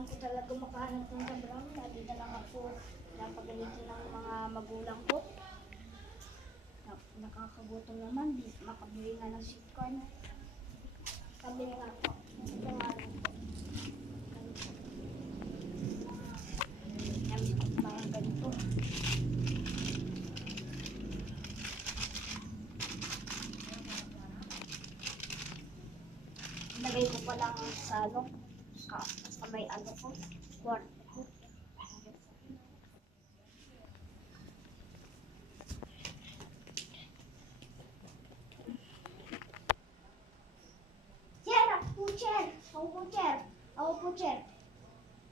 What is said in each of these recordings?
kailangan ko talaga makahanap ng trabaho. Lagi na lang ako napagalitin ng mga magulang ko. Nakakagutom naman, di makabili nga ng sweet corn. Sabi nga po, ito nga rin po. Yan, parang ganito. Lagay ko pa lang sa ano, sa may ano ko, kwarto ko.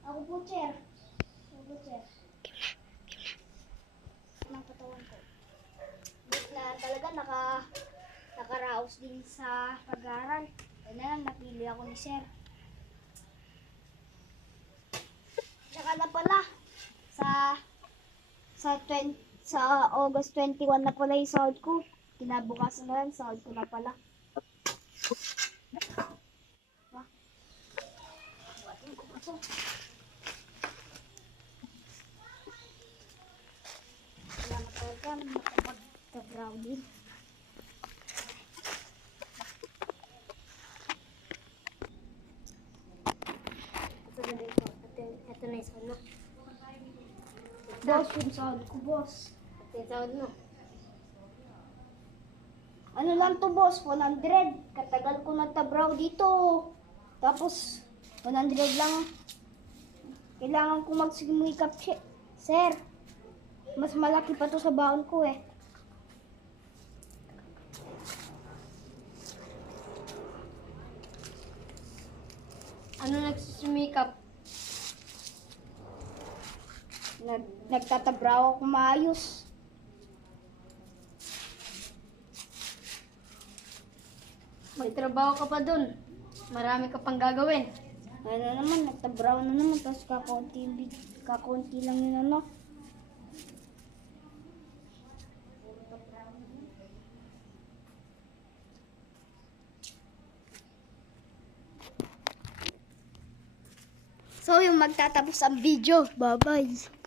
Ako po, chair. Ng katawan ko. But na talaga nakaraos din sa pag-aaral. Kaya na lang, napili ako ni sir. Tsaka na pala, sa August 21 na pala yung sahod ko. Kinabukasan na lang, sahod ko na pala. Buhatin ko pa ito. Salamat talaga, makapag-trabaho din. Ito na yung sahod mo. Boss, yung sahod ko, boss. Ito yung sahod mo. Ano lang to, boss? 100. Katagal ko nagtabraw dito. Tapos, 100 lang. Kailangan ko magsimikap, sir. Mas malaki pa to sa baon ko eh. Ano nagsusumikap? Nagtatabraw ako maayos. Magtrabaho ka pa dun. Marami ka pang gagawin. Ano naman, nagtabraw na naman. Tapos kakunti lang yun ano. So, yung magtatapos ang video. Bye-bye.